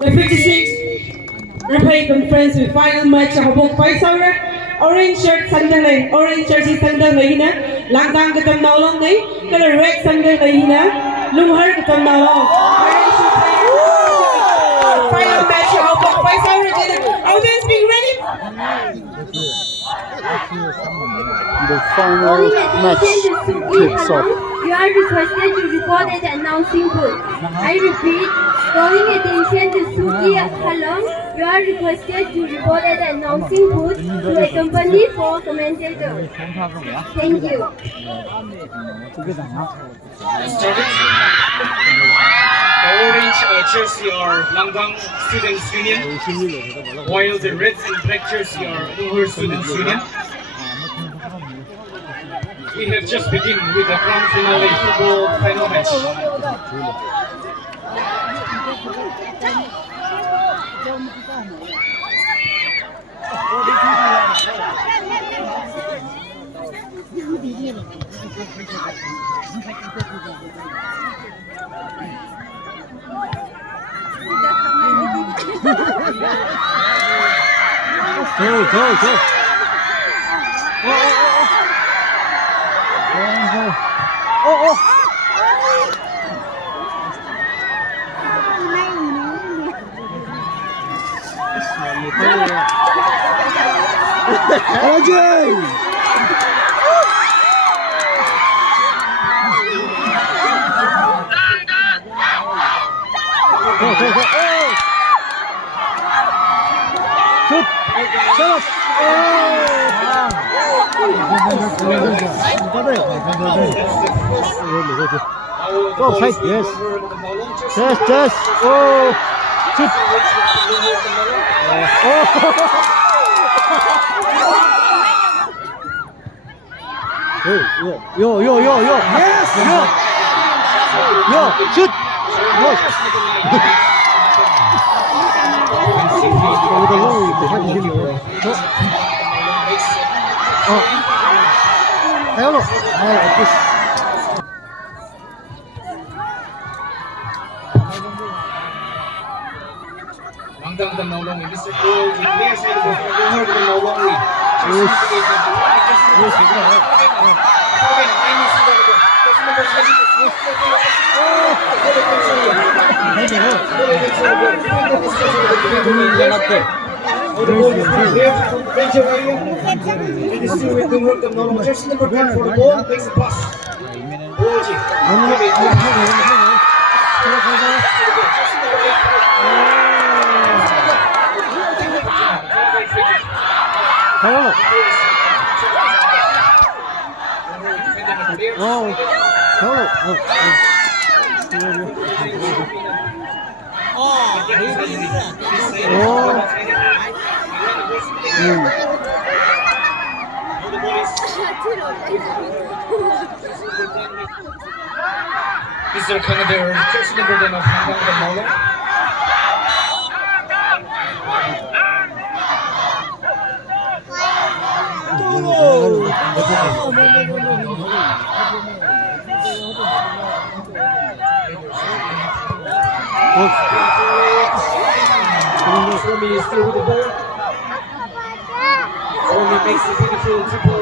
56, Raphei conference with final match sa Habok 5 Saura. Orange shirt sandal lay, orange jersey sandal lay na. Langdang Katamnao Long nay, color red sandal lay na. Lunghar Katamnao Long. Final match sa Habok 5 Saura. Audience being ready. The final match kicks off. You are requested to report at the announcing booth. I repeat, calling attention to Suki Halong, you are requested to report at the announcing booth to accompany four commentators. Thank you. The orange jersey are Langdang Students Union, while the red and black jersey are Lunghar Students Union. We have just begun with the grand finale football final match. Go. Oh. Go, fight, yes. Yes. Oh, shoot. Yo. Yes. Yo, shoot. Hello. Langdang Katamnao Long in this goal, the players made the Lunghar Katamnao Long lead. Jersey number 10 for the ball, makes a pass. Mr. Canada, jersey number 10 of Langdang Katamnao Long. Romy is still with the ball. Romy makes a beautiful triple.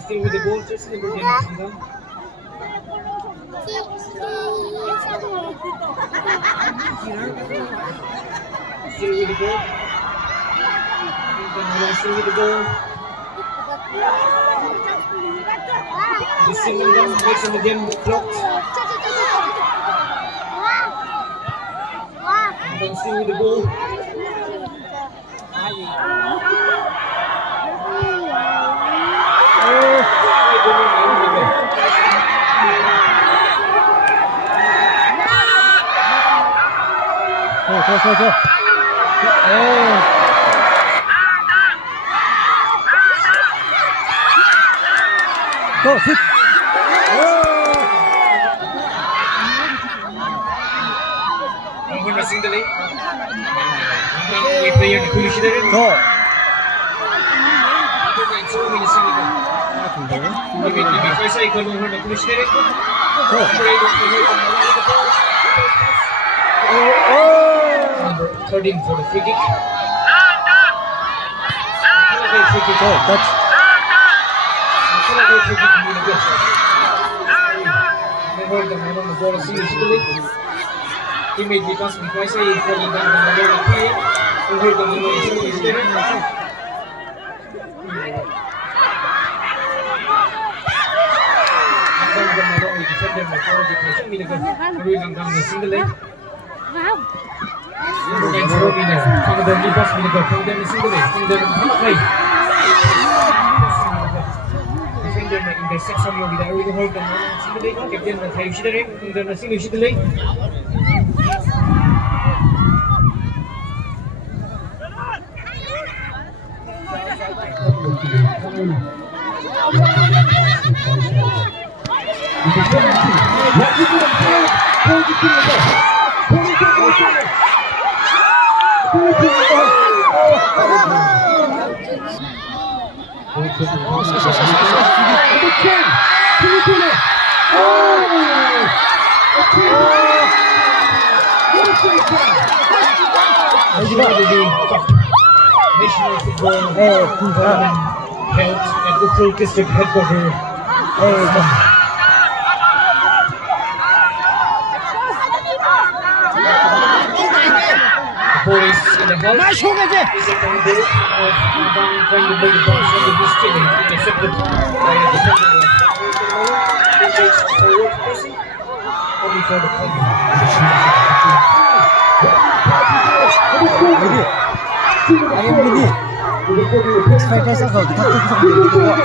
Still with the ball, just number 10. Still with the ball. Still with the ball. The single down makes him again blocked. And then still with the ball. Go, shoot. Lunghar na singdali. Langdang may player na kulish na rin. Go. Limit first ay Lunghar na kulish na rin. Go. Number 13 for the free kick. Go, touch. Teammate because I say falling down the middle of the play, over the middle is there. Langdang na single leg. Langdang ni pass minigay. Langdang ni single leg. Langdang ni play. Defender na intersect sa mga bida. Early hold ng single leg. Captain na tayo siya rin. Langdang na single leg. National Football Health and Cultural District Headquarters. Police in the house. Is a founder of Langdang trying to break the bounce from the district intercepted by a defender. Takes forward pressing only for the corner. 아니, 민니. 스트라이커에서 각도 구성되는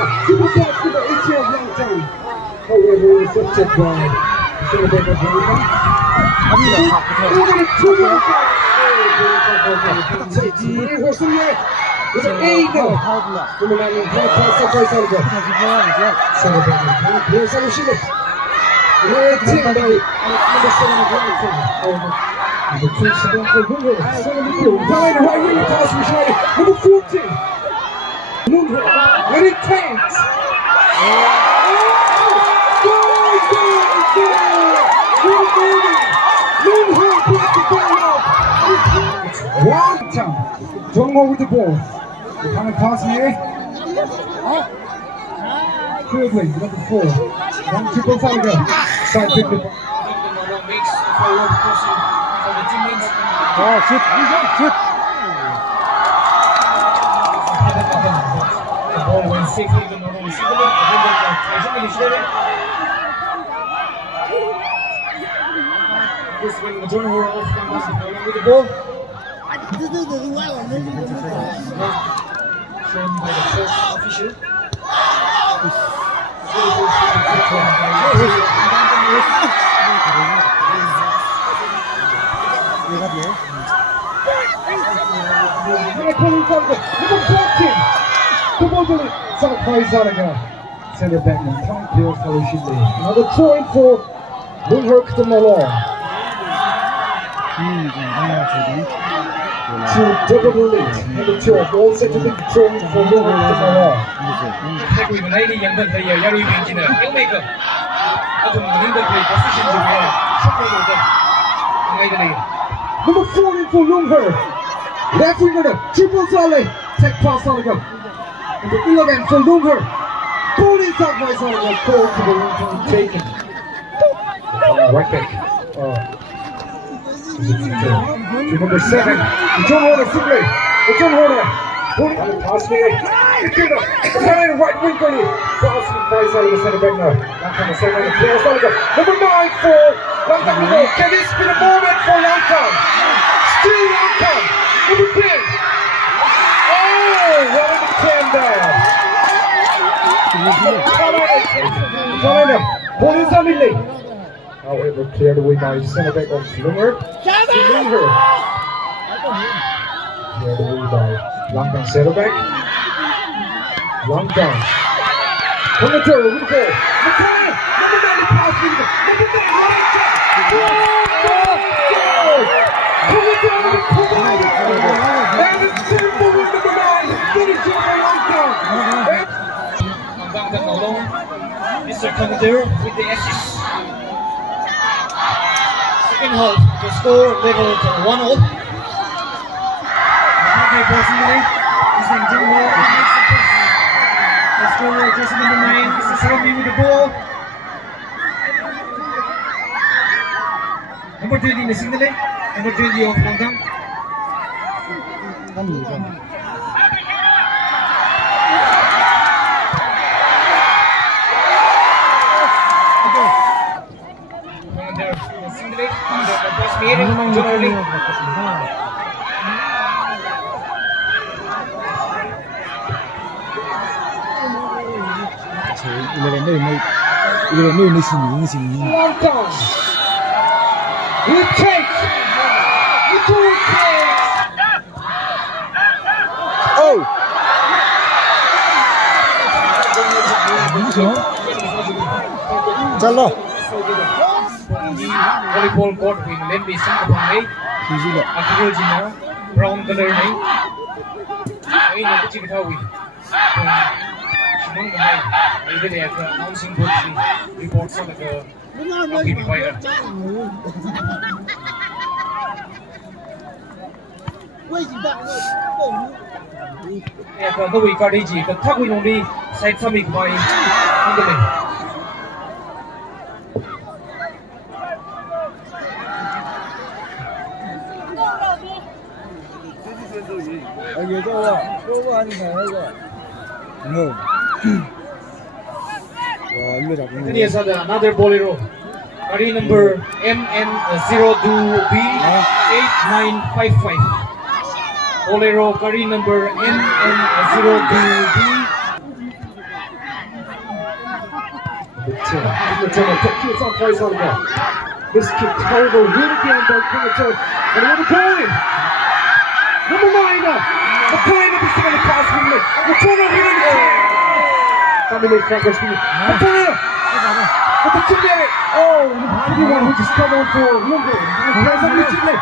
Number 14, Lunghar, when it takes. Lunghar brought the ball up. It's one time. Lunghar with the ball. The kind of pass here. Thirdly, number 4. One triple tiger. Side pick the ball. Makes forward crossing for the teammates. 어, 슛! 슛! The ball went safely to Norway single leg. The defender tries to finish it. This when the John Hora off with the ball. Shown by the first official. Center back and Untitled Chapter. Another throw in for Raphei Katamnao Long. To double the lead. Number 12, all set to be thrown for Raphei Katamnao Long. Tackle with an 80 young man player, Yari Benjina, Filmmaker. Atom Linda play position to the shot right. Number 14 for Lunghar. Left winger, triple volley. Tech pass on the go. Number 11 for Lunghar. Ball inside by Solomon. Call to the long-term taken. Right back. To number 7. John Horner simply. John Horner. Pulling on the pass here. The right wing for you. Pass by Solomon, center back now. Langdang the second player Solomon. Number 9 for Langdang. Can this be the moment for Langdang? Still Langdang. Number 10. Oh, what a defend there. Ball is on Millie. However, cleared away by center back of Lunghar. Lunghar. Cleared away by Langdang center back. Langdang. From the door, with the ball. McCoy, number 9, the pass with the number 9, right shot. Coming down the corner. And it's simple with number 9. Finishing for Langdang. Katamnao Long, Mr. Commander with the assist. Second half, the score leveled 1-0. Okay, boss in the lead. He's in Jim Moore. The scorer, jersey number 9, Mr. Salami with the ball. Number 20 missing the leg. Number 20 of Langdang. Commander missing the leg. The pass made generally. Langdang. With takes. With two takes. Oh! 잘라. Volleyball court wing len bi sang ka bang nei akiro jina brown color nei ai na chi ka thawi shimang ka mai ai de ya ka announcing board ni report sa ka ki bai ra ya ka thawi ka dei ji ka thak wi nong di side sa mi ka bai ni de 여자와 하니까 이거. 뭐. 와, 일로 잡는 Then he has had another bolero. Carry number MN02B8955. Bolero carry number MN02B. This kick terrible, hit again by Pinkerton. And another going. Number 9 up. The point of the second pass from it. The corner here in the Tommy made Franco's feet. The corner. With the two there. Oh, the one who just come on for Lunghar. And plays on the two there.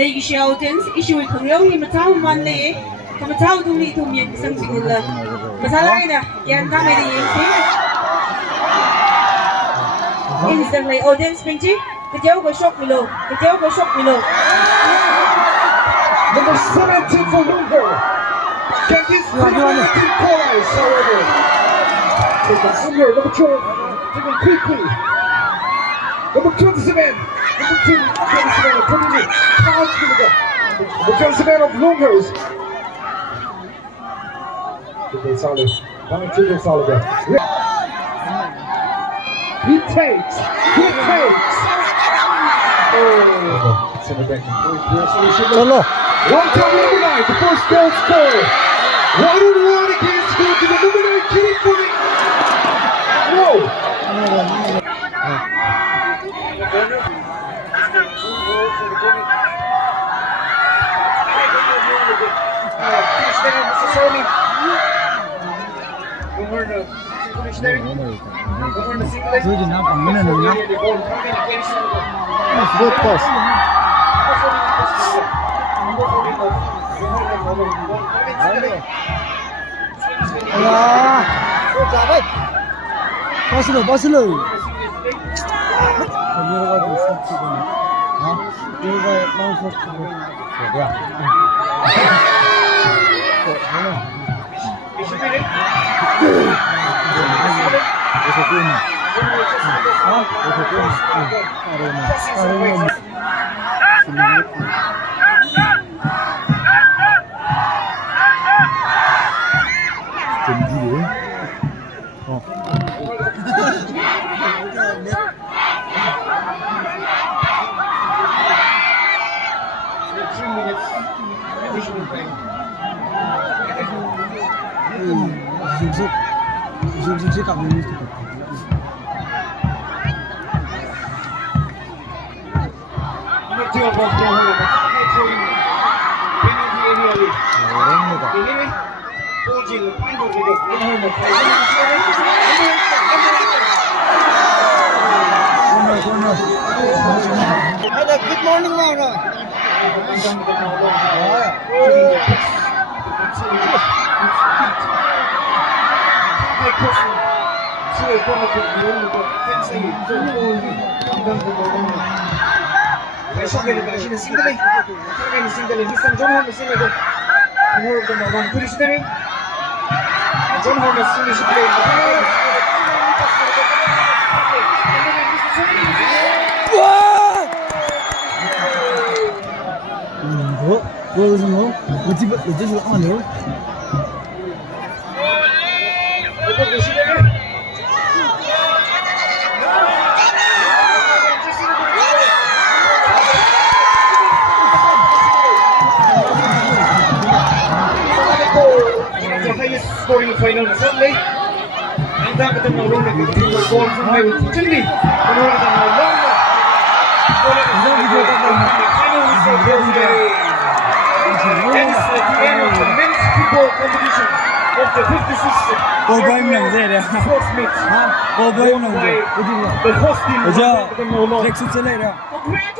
Ladies audience, issue khang lo hi matau man le, ka matau tu ni tu mian sang singul la. Masalah ina, yan ka mai di sing. Instantly audience pinchi, ka jau ko shock milo. Number 17 for Lunghar. Can this penalty twice, however. Take a Lunghar, number 12. Taking quickly. Number 27. Number 27 of 28. Number 27 of Lunghar's. Solid. Solid. He takes. Oh. Send it back. Long time number 9. The first goal scored. 1-1 against the number 9 kitty for it. Whoa. Good pass. 버스로. 是搞的。Number 2 of Boston Hall, throwing penalty area lead. Ini Pojil, final video. Good morning, Mama. Gol semua, uji juga mana? The highest scoring final recently. Langdang Katamnao Long with goal from high with Chindi. Lunghar Katamnao Long. Final whistle goes today. Hence at the end of the men's football competition of the 56th sports meet. Ball boy, Won by the host team Langdang Katamnao Long. Next to later. Congratulations.